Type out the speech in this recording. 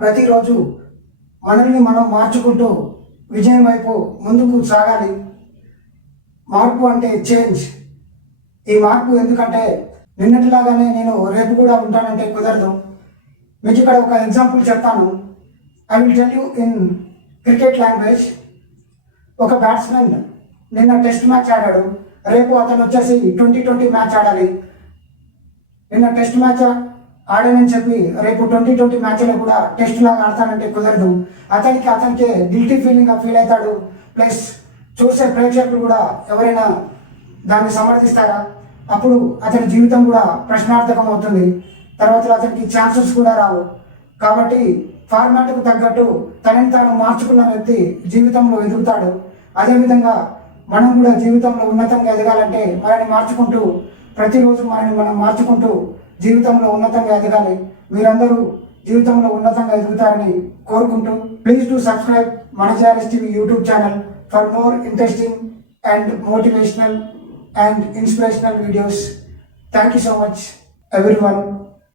ప్రతిరోజు మనల్ని మనం మార్చుకుంటూ విజయం వైపు ముందుకు సాగాలి. మార్పు అంటే చేంజ్. ఈ మార్పు ఎందుకంటే నిన్నటిలాగానే నేను రేపు కూడా ఉంటానంటే కుదరదు. మీకు ఇక్కడ ఒక ఎగ్జాంపుల్ చెప్తాను. I will tell you in cricket language. ఒక బ్యాట్స్మెన్ నిన్న టెస్ట్ మ్యాచ్ ఆడాడు. రేపు అతను వచ్చేసి 2020 మ్యాచ్ ఆడాలి. నిన్న టెస్ట్ మ్యాచ్ ఆడానని చెప్పి రేపు 2020 మ్యాచ్లో కూడా టెస్ట్ లాగా ఆడతానంటే కుదరదు. అతనికే గిల్టీ ఫీలింగ్గా ఫీల్ అవుతాడు. ప్లస్ చూసే ప్రేక్షకులు కూడా ఎవరైనా దాన్ని సమర్థిస్తారా? అప్పుడు అతని జీవితం కూడా ప్రశ్నార్థకం అవుతుంది. తర్వాత అతనికి ఛాన్సెస్ కూడా రావు. కాబట్టి ఫార్మాట్కు తగ్గట్టు తనని తాను మార్చుకున్న వ్యక్తి జీవితంలో ఎదుగుతాడు. అదేవిధంగా మనం కూడా జీవితంలో ఉన్నతంగా ఎదగాలంటే మనల్ని మార్చుకుంటూ ప్రతిరోజు మనల్ని మనం మార్చుకుంటూ జీవితంలో ఉన్నతంగా ఎదగాలి. మీరందరూ జీవితంలో ఉన్నతంగా ఎదుగుతారని కోరుకుంటూ ప్లీజ్ టు సబ్స్క్రైబ్ మన JRS TV YouTube channel for more interesting and motivational and inspirational videos. Thank you so much everyone.